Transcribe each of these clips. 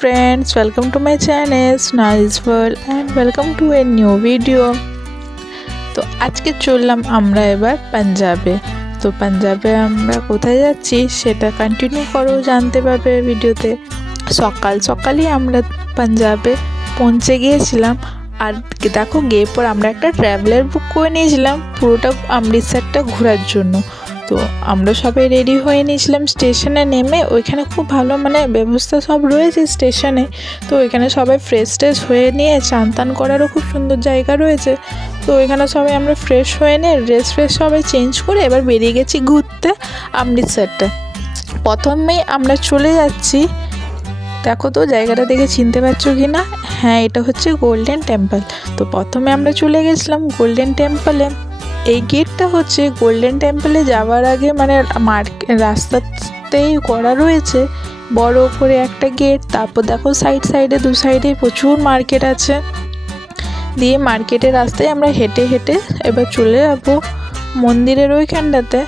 friends, welcome to my channel Snail's World and welcome to a new video। তো আজকে চললাম আমরা এবার পাঞ্জাবে। তো পাঞ্জাবে আমরা কোথায় যাচ্ছি সেটা কন্টিনিউ করো, জানতে পারবে ভিডিওতে। সকালই আমরা পাঞ্জাবে পৌঁছে গিয়েছিলাম। আর দেখো গিয়ে পর আমরা একটা ট্রাভেলার বুক করে নিয়েছিলাম পুরোটা অমৃতসরটা ঘোরার জন্য। তো আমরা সবাই রেডি হয়ে নিয়েছিলাম স্টেশনে নেমে। ওইখানে খুব ভালো ব্যবস্থা সব রয়েছে স্টেশনে। তো ওইখানে সবাই ফ্রেশ হয়ে নিয়ে চান করারও খুব সুন্দর জায়গা রয়েছে। তো ওইখানে সবাই আমরা ফ্রেশ হয়ে নিয়ে ড্রেস সবাই চেঞ্জ করে এবার বেরিয়ে গেছি ঘুরতে অমৃতসরটা। প্রথমেই আমরা চলে যাচ্ছি, দেখো তো জায়গাটা দেখে চিনতে পারছো কি না? হ্যাঁ, এটা হচ্ছে গোল্ডেন টেম্পল। তো প্রথমে আমরা চলে গেছিলাম গোল্ডেন টেম্পলে। এই গেটটা হচ্ছে গোল্ডেন টেম্পলে যাওয়ার আগে রাস্তাতেই করা রয়েছে বড় করে একটা গেট। তারপর দেখো সাইডে দু সাইডে প্রচুর মার্কেট আছে। দিয়ে মার্কেটের রাস্তায় আমরা হেঁটে এবার চলে যাবো মন্দিরের ওইখানটাতে।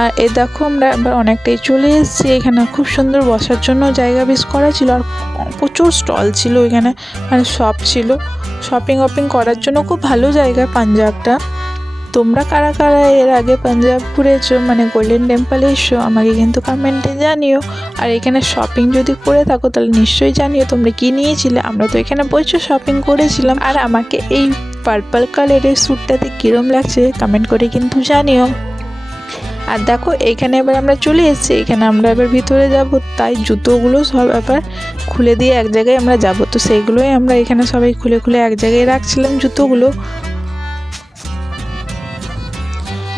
আর এ দেখো আমরা এবার অনেকটাই চলে এসেছি। এখানে খুব সুন্দর বসার জন্য জায়গা বেশ করা ছিল, আর প্রচুর স্টল ছিল ওইখানে, শপ ছিল। শপিং করার জন্য খুব ভালো জায়গা পাঞ্জাবটা। তোমরা কারা এর আগে পাঞ্জাব ঘুরেছো, গোল্ডেন টেম্পলে এসো, আমাকে কিন্তু কমেন্টে জানিও। আর এখানে শপিং যদি করে থাকো তাহলে নিশ্চয়ই জানিও তোমরা কি নিয়েছিলে। আমরা তো এখানে প্রচুর শপিং করেছিলাম। আর আমাকে এই পার্পল কালারের স্যুটটাতে কীরম লাগছে কমেন্ট করে কিন্তু জানিও। আর দেখো এইখানে এবার আমরা চলে এসেছি। এখানে আমরা এবার ভিতরে যাব, তাই জুতোগুলো সব এবার খুলে দিয়ে এক জায়গায় আমরা যাব। তো সেইগুলোই আমরা এখানে সবাই খুলে এক জায়গায় রাখছিলাম জুতোগুলো।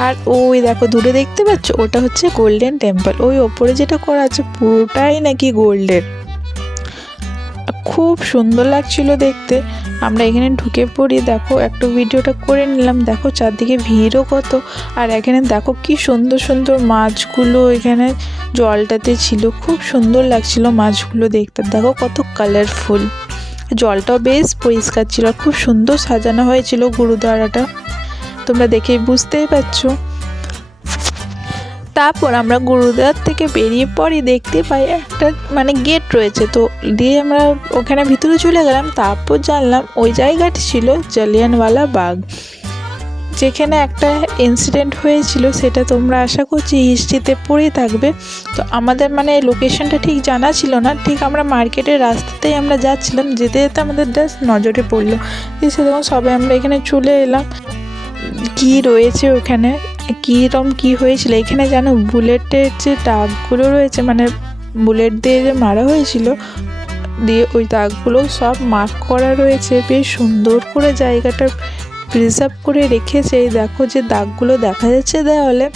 আর ওই দেখো দূরে দেখতে পাচ্ছ, ওটা হচ্ছে গোল্ডেন টেম্পল। ওই ওপরে যেটা করা আছে পুরোটাই নাকি গোল্ডের। খুব সুন্দর লাগছিল দেখতে। আমরা এখানে ঢুকে পড়ি, দেখো একটু ভিডিওটা করে নিলাম। দেখো চারদিকে ভিড়ও কত। আর এখানে দেখো কি সুন্দর মাছগুলো এখানে জলটাতে ছিল, খুব সুন্দর লাগছিল মাছগুলো দেখতে। দেখো কত কালারফুল, জলটাও বেশ পরিষ্কার ছিল, আর খুব সুন্দর সাজানো হয়েছিল গুরুদ্বারাটা, তোমরা দেখেই বুঝতেই পারছো। তারপর আমরা গুরুদ্বার থেকে বেরিয়ে পরই দেখতে পাই একটা গেট রয়েছে। তো দিয়ে আমরা ওখানে ভিতরে চলে গেলাম। তারপর জানলাম ওই জায়গাটি ছিল জালিয়ানওয়ালা বাগ, যেখানে একটা ইনসিডেন্ট হয়েছিল। সেটা তোমরা আশা করছি হিস্ট্রিতে পড়েই থাকবে। তো আমাদের লোকেশনটা ঠিক জানা ছিল না। ঠিক আমরা মার্কেটের রাস্তাতেই আমরা যাচ্ছিলাম, যেতে আমাদের জাস্ট নজরে পড়লো। সেরকম সবাই আমরা এখানে চলে এলাম। কি রয়েছে ওখানে, কীরকম কি হয়েছিল এখানে জানো? বুলেটের যে দাগগুলো রয়েছে, বুলেট দিয়ে যে মারা হয়েছিল, দিয়ে ওই দাগগুলো সব মার্ক করা রয়েছে। বেশ সুন্দর করে জায়গাটা প্রিজার্ভ করে রেখেছে। এই দেখো যে দাগগুলো দেখা যাচ্ছে দেওয়ালে,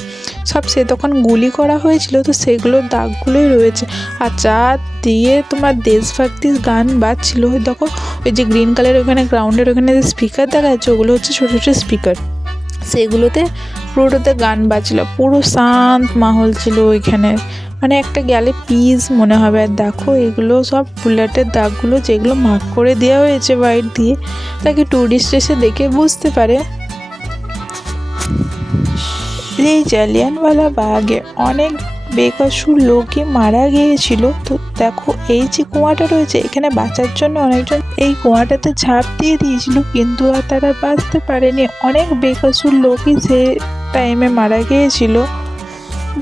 সব সে তখন গুলি করা হয়েছিল, তো সেগুলো দাগগুলোই রয়েছে। আর চা দিয়ে তোমার দেশভক্তির গান বাজছিল। দেখো ওই যে গ্রিন কালার ওখানে গ্রাউন্ডের ওখানে যে স্পিকার দেখা যাচ্ছে, ওগুলো হচ্ছে ছোটো স্পিকার। সেগুলোতে পুরোটাতে গান বাজছিল, পুরো শান্ত মাহল ছিল ওইখানে, একটা গেলে পিস মনে হবে। আর দেখো এগুলো সব বুলেটের দাগগুলো যেগুলো মার্ক করে দেওয়া হয়েছে হোয়াইট দিয়ে, তাকে টুরিস্ট এসে দেখে বুঝতে পারে। এই জালিয়ানওয়ালা বাগে অনেক বেকসুর লোকই মারা গিয়েছিল। তো দেখো এই যে কুয়াটা রয়েছে, এখানে বাঁচার জন্য অনেকজন এই কুয়াটাতে ঝাঁপ দিয়ে দিয়েছিল, কিন্তু আর তারা বাঁচতে পারেনি। অনেক বেকসুর লোকই সে টাইমে মারা গিয়েছিল।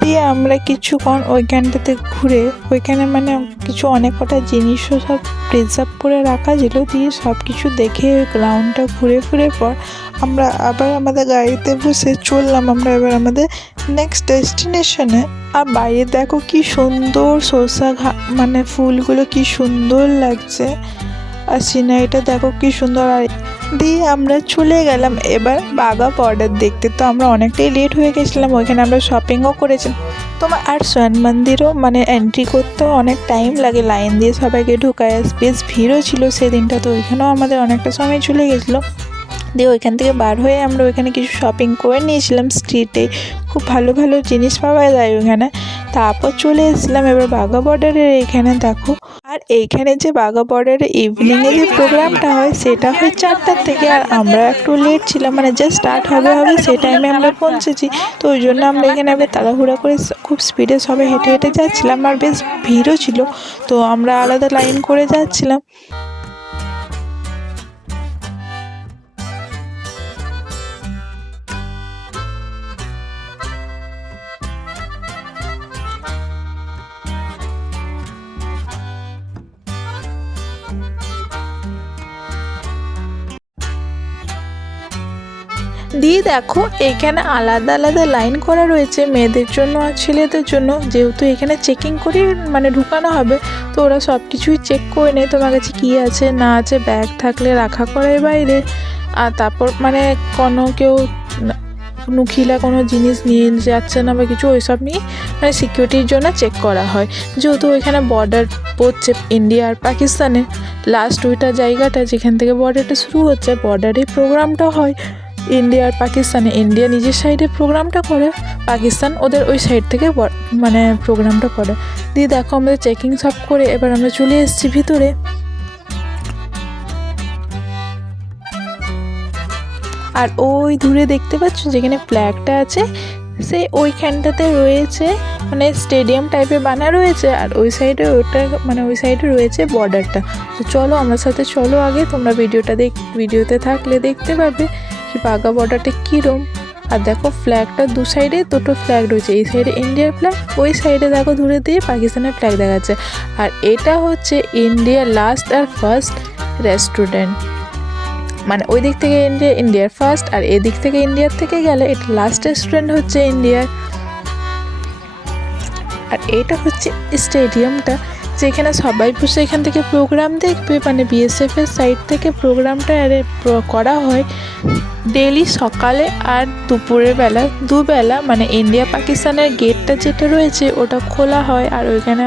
দিয়ে আমরা কিছুক্ষণ ওইখানটাতে ঘুরে, ওইখানে কিছু অনেক কটা জিনিসও সব প্রিজার্ভ করে রাখা ছিল। দিয়ে সব কিছু দেখে গ্রাউন্ডটা ঘুরে পর আমরা আবার আমাদের গাড়িতে বসে চললাম আমরা এবার আমাদের নেক্সট ডেস্টিনেশনে। আর বাইরে দেখো কি সুন্দর সরষা ফুলগুলো কি সুন্দর লাগছে, আর সিনারিটা দেখো কি সুন্দর। আর দিয়ে আমরা চলে গেলাম এবার বাঘা বর্ডার দেখতে। তো আমরা অনেকটাই লেট হয়ে গেছিলাম, ওইখানে আমরা শপিংও করেছিলাম। তোমার আর স্বর্ণ মন্দিরও এন্ট্রি করতেও অনেক টাইম লাগে, লাইন দিয়ে সবাইকে ঢুকায়। বেশ ভিড়ও ছিল সেদিনটা, তো ওইখানেও আমাদের অনেকটা সময় চলে গেছিলো। দিয়ে ওইখান থেকে বার হয়ে আমরা ওইখানে কিছু শপিং করে নিয়েছিলাম স্ট্রিটে। খুব ভালো জিনিস পাওয়া যায় ওইখানে। তারপর চলে এসেছিলাম এবার বাঘা বর্ডারের এখানে। দেখো আর এইখানে যে বাঘা বর্ডারে ইভিনিংয়ে যে প্রোগ্রামটা হয় সেটা হয় 4টার থেকে, আর আমরা একটু লেট ছিলাম, মানে জাস্ট স্টার্ট হবে সেই টাইমে আমরা পৌঁছেছি। তো ওই জন্য আমরা এখানে তাড়াহুড়া করে খুব স্পিডে সবাই হেঁটে হেঁটে যাচ্ছিলাম, আর বেশ ভিড়ও ছিল, তো আমরা আলাদা লাইন করে যাচ্ছিলাম। দিয়ে দেখো এখানে আলাদা আলাদা লাইন করা রয়েছে মেয়েদের জন্য আর ছেলেদের জন্য, যেহেতু এখানে চেকিং করে মানে ঢুকানো হবে, তো ওরা সব কিছুই চেক করে নেয় তোমার কাছে কী আছে না আছে, ব্যাগ থাকলে রাখা করার বাইরে, আর তারপর মানে কোনো কেউ নুখিলা কোনো জিনিস নিয়ে যাচ্ছে না বা কিছু ওইসব নিয়ে মানে সিকিউরিটির জন্য চেক করা হয়। যেহেতু ওইখানে বর্ডার পড়ছে ইন্ডিয়া আর পাকিস্তানের লাস্ট ওইটা জায়গাটা যেখান থেকে বর্ডারটা শুরু হচ্ছে, বর্ডারে প্রোগ্রামটা হয় ইন্ডিয়া আর পাকিস্তানে। ইন্ডিয়া নিজের সাইডে প্রোগ্রামটা করে, পাকিস্তান ওদের ওই সাইড থেকে মানে প্রোগ্রামটা করে। দিয়ে দেখো আমাদের চেকিং সব করে এবার আমরা চলে এসেছি ভিতরে। আর ওই দূরে দেখতে পাচ্ছ যেখানে ফ্ল্যাগটা আছে, সে ওইখানটাতে রয়েছে মানে স্টেডিয়াম টাইপের বানা রয়েছে, আর ওই সাইডে ওটা মানে ওই সাইডে রয়েছে বর্ডারটা। তো চলো আমার সাথে চলো, আগে তোমরা ভিডিওতে থাকলে দেখতে পাবে কি বাঘা বর্ডারটা কীরম। আর দেখো ফ্ল্যাগটা দু সাইডে দুটো ফ্ল্যাগ রয়েছে, এই সাইডে ইন্ডিয়ার ফ্ল্যাগ, ওই সাইডে দেখো দূরে দিয়ে পাকিস্তানের ফ্ল্যাগ দেখাচ্ছে। আর এটা হচ্ছে ইন্ডিয়ার লাস্ট আর ফার্স্ট রেস্টুরেন্ট, মানে ওই দিক থেকে ইন্ডিয়ার ফার্স্ট, আর এদিক থেকে ইন্ডিয়ার থেকে গেলে এটা লাস্ট রেস্টুরেন্ট হচ্ছে ইন্ডিয়ার। আর এটা হচ্ছে স্টেডিয়ামটা যেখানে সবাই বসে এখান থেকে প্রোগ্রাম দেখবে, মানে বিএসএফের সাইড থেকে প্রোগ্রামটা করা হয় ডেলি সকালে আর দুপুরের বেলা, দুবেলা, মানে ইন্ডিয়া পাকিস্তানের গেটটা যেটা রয়েছে ওটা খোলা হয়, আর ওইখানে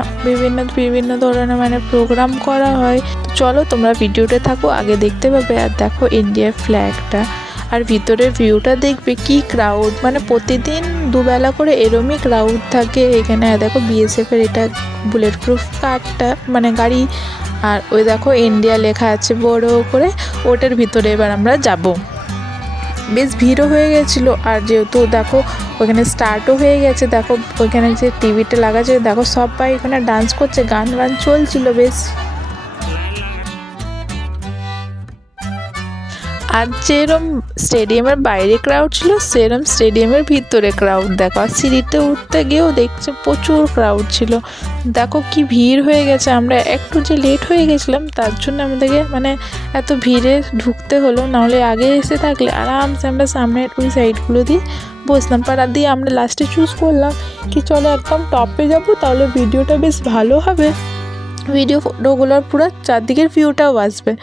বিভিন্ন ধরনের মানে প্রোগ্রাম করা হয়। তো চলো তোমরা ভিডিওতে থাকো, আগে দেখতে পাবে। আর দেখো ইন্ডিয়ার ফ্ল্যাগটা, আর ভিতরের ভিউটা দেখবে কি ক্রাউড, মানে প্রতিদিন দুবেলা করে এরমই ক্রাউড থাকে এখানে। দেখো বিএসএফের এটা বুলেট প্রুফ কারটা মানে গাড়ি, আর ওই দেখো ইন্ডিয়া লেখা আছে বড় করে, ওটার ভিতরে এবার আমরা যাব। বেশ ভিড়ও হয়ে গেছিলো, আর যেহেতু দেখো ওখানে স্টার্টও হয়ে গেছে, দেখো ওইখানে যে টিভিটা লাগাচ্ছে, দেখো সবাই এখানে ডান্স করছে, গান চলছিল বেশ। আর যেরম স্টেডিয়ামের বাইরে ক্রাউড ছিল সেরম স্টেডিয়ামের ভিতরে ক্রাউড দেখো, আর সিঁড়িতে উঠতে গিয়েও দেখছে প্রচুর ক্রাউড ছিল। দেখো কি ভিড় হয়ে গেছে, আমরা একটু যে লেট হয়ে গেছিলাম তার জন্য আমাদেরকে মানে এত ভিড়ে ঢুকতে হলো, নাহলে আগে এসে থাকলে আরামসে আমরা সামনের ওই সাইডগুলো দিয়ে বসলাম। পাড়া দিয়ে আমরা লাস্টে চুজ করলাম কি চলো একদম টপে যাবো, তাহলে ভিডিওটা বেশ ভালো হবে, ফটোগুলোর পুরো চারদিকের ভিউটাও আসবে।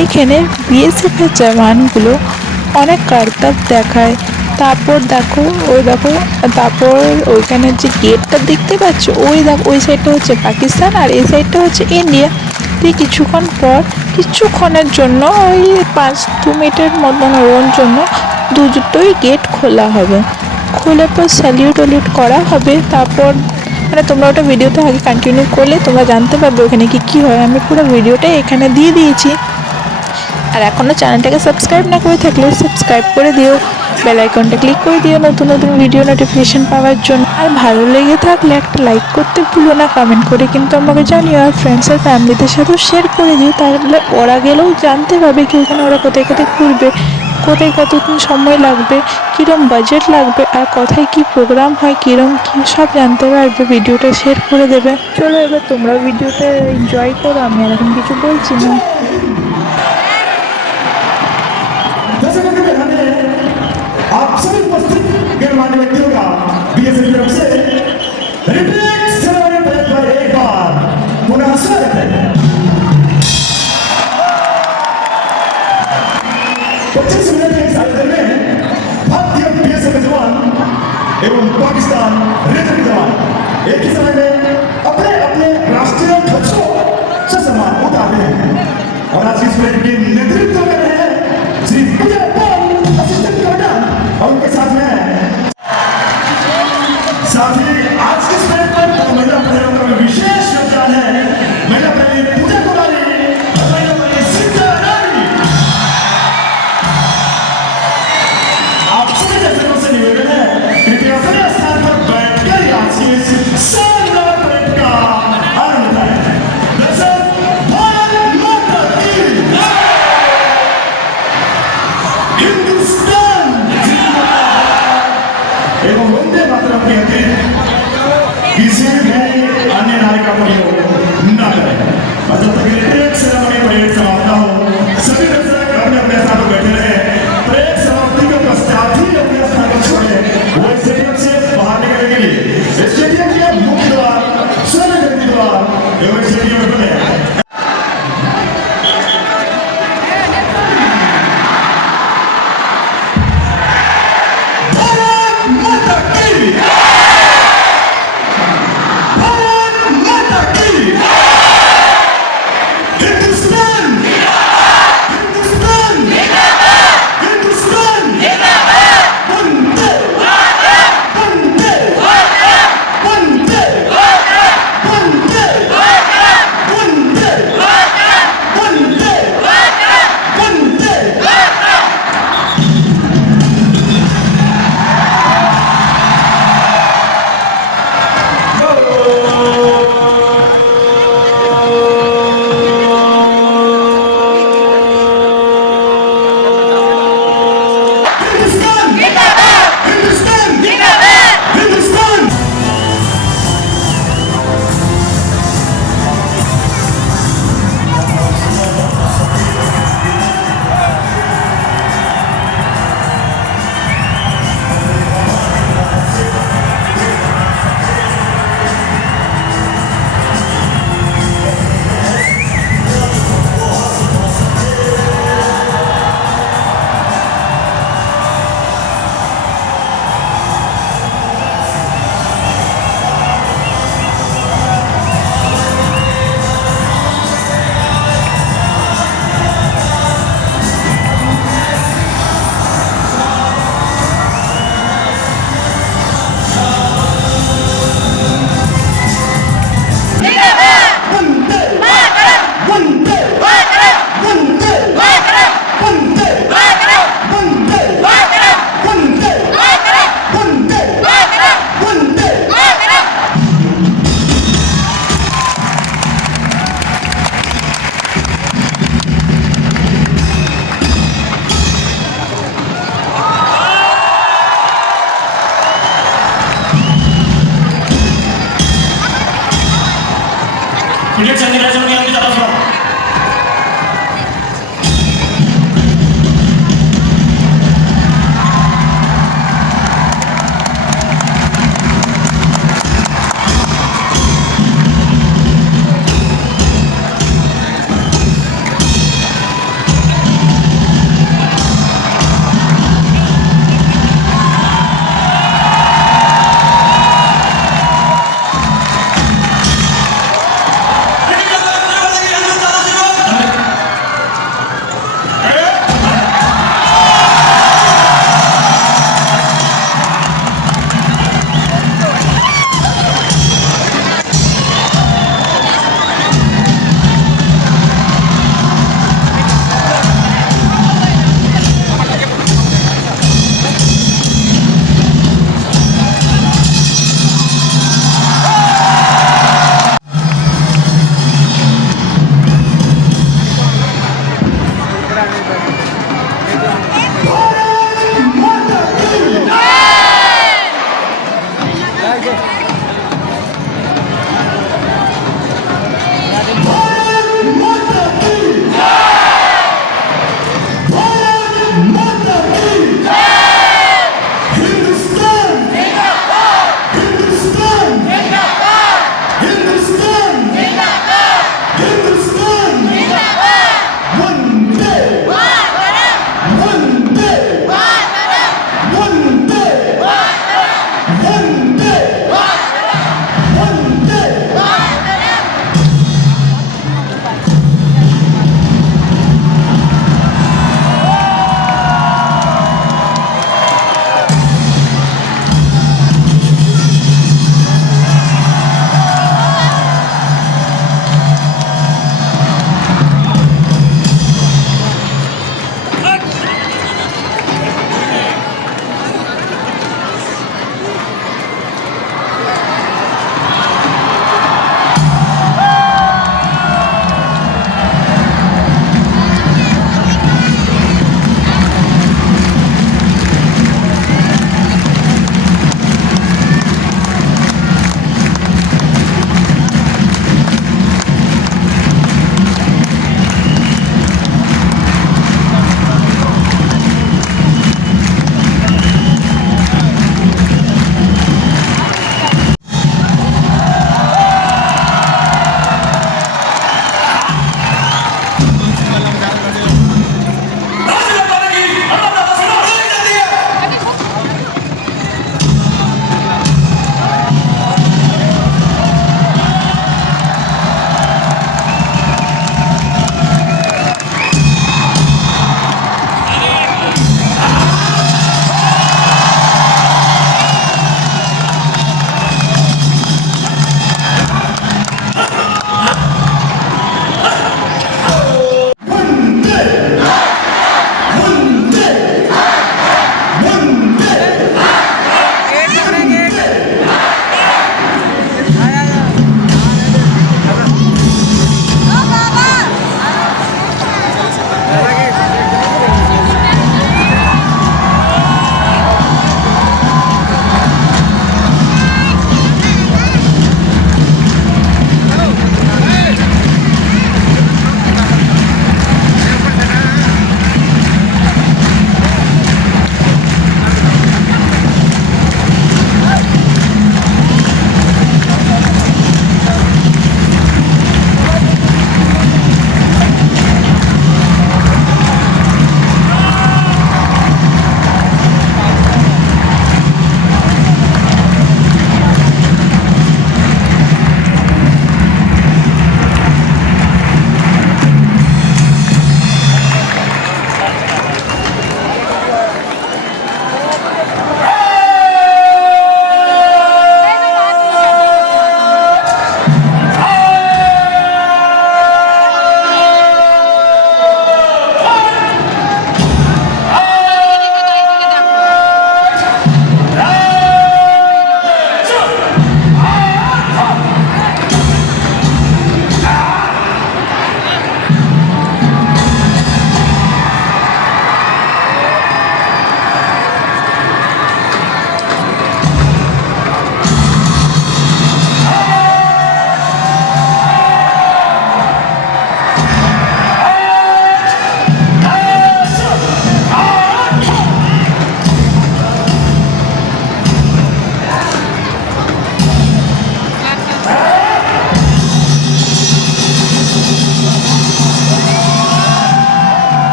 এইখানে বিএসএফের জওয়ানগুলো অনেক কারতাব দেখায়। তারপর দেখো তারপর ওইখানে যে গেটটা দেখতে পাচ্ছ, ওই সাইডটা হচ্ছে পাকিস্তান আর এই সাইডটা হচ্ছে ইন্ডিয়া। দিয়ে কিছুক্ষণের জন্য ওই 5-2 মিনিটের মতন জন্য দুটোই গেট খোলা হবে, খুলে পর স্যালিউট করা হবে। তারপর মানে তোমরা ওটা ভিডিওতে আগে কন্টিনিউ করলে তোমরা জানতে পারবে ওখানে কি হয়। আমি পুরো ভিডিওটা এখানে দিয়ে দিয়েছি। আর এখনও চ্যানেলটাকে সাবস্ক্রাইব না করে থাকলে সাবস্ক্রাইব করে দিও। বেল আইকনটা ক্লিক করে দিও নতুন নতুন ভিডিও নোটিফিকেশন পাওয়ার জন্য। আর ভালো লেগে থাকলে একটা লাইক করতে ভুলো না, কমেন্ট করে কিন্তু আমাকে জানিও। আর ফ্রেন্ডস আর ফ্যামিলিদের সাথেও শেয়ার করে দিও, তাহলে ওরা গেলেও জানতে পারবে কি ওখানে ওরা কোথায় কোথায় ঘুরবে, কোথায় কতদিন সময় লাগবে, কীরকম বাজেট লাগবে, আর কোথায় কি প্রোগ্রাম হয়, কীরকম কী সব জানতে পারবে। ভিডিওটা শেয়ার করে দেবে। চলো এবার তোমরা ভিডিওটা এনজয় করো, আমি আর এখন কিছু বলছি না। आप सभी उपस्थित गणमान्य व्यक्तियों का बीएसएफ की तरफ से रिपीट सेरेमनी परेड पर एक बार पुनः स्वागत है। 25 मिनट के इस आयोजन में भारतीय बीएसएफ के जवान एवं पाकिस्तान रेलवे के जवान एक ही समय में अपने अपने राष्ट्रीय ध्वजों से सम्मान उतारते हैं और आज की इस परेड की नेतृत्व कर रहे हैं Shri Vijay Paul, assistant commander, और उनके साथ में साथ ही आज की इस परेड पर महिला प्लेयरों का विशेष योगदान है। महिला प्लेयर पूजा कुमारी, महिला प्लेयर सीता रानी। आप सभी दर्शकों से निवेदन है कृपया अपने स्थान पर बैठकर आज की इस शानदार परेड का आनंद उठाएं। दर्शक, भारत माता की जय। हिंदुस्तान एवं वंदे मातरम के अतिरिक्त किसी भी अन्य नारे का प्रयोग न करें। और जब तक परेड सेरेमनी परेड समाप्त न हो, सभी दर्शक अपने अपने स्थान पर बैठे रहे। परेड समाप्ति के पश्चात ही अपने स्थान पर छोड़े वो स्टेडियम से बाहर निकलने के लिए स्टेडियम के मुख्य द्वार, स्वर्ण जयंती द्वार एवं स्टेडियम में बने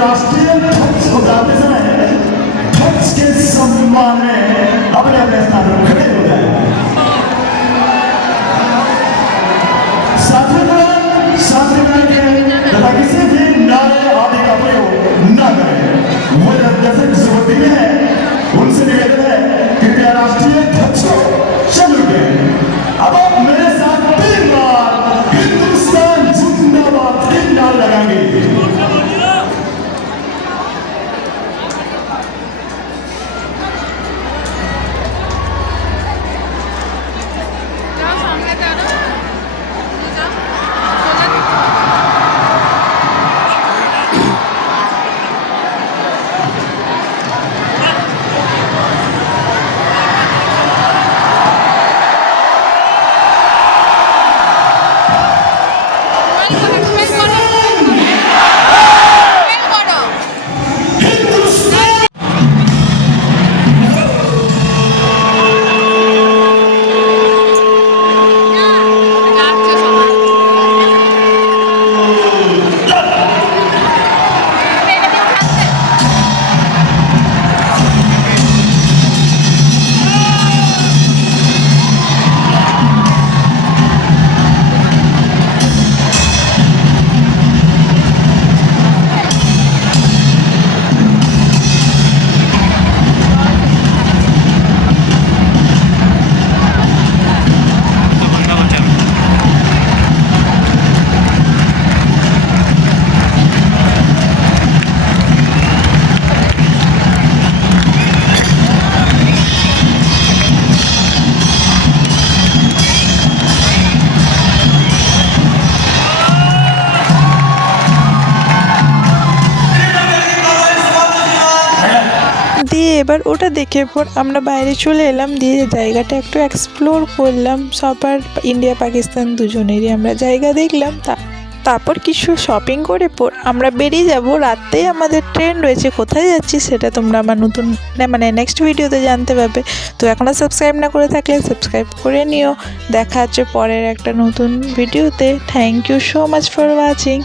राष्ट्रीय ध्वज उतारते समय ध्वज के सम्मान में अपने अपने स्थान पर खड़े हो जाए। शांति के तथा किसी भी नारे आदि का प्रयोग न करें। वो दर्शक जुवती में है, उनसे निवेदन है कृपया राष्ट्रीय ध्वज को चालू करें। अब आप मेरे साथ 3 बार हिंदुस्तान जिंदाबाद 3 नारे लगाएंगे। দিয়ে এবার ওটা দেখে পর আমরা বাইরে চলে এলাম, দিয়ে জায়গাটা একটু এক্সপ্লোর করলাম। সবার ইন্ডিয়া পাকিস্তান দুজনেরই আমরা জায়গা দেখলাম। তারপর কিছু শপিং করে পর আমরা বেরিয়ে যাব। রাতেই আমাদের ট্রেন রয়েছে, কোথায় যাচ্ছি সেটা তোমরা আমার নেক্সট ভিডিওতে জানতে পারবে। তো এখনও সাবস্ক্রাইব না করে থাকলে সাবস্ক্রাইব করে নিও। দেখা হচ্ছে পরের একটা নতুন ভিডিওতে। Thank you so much for watching.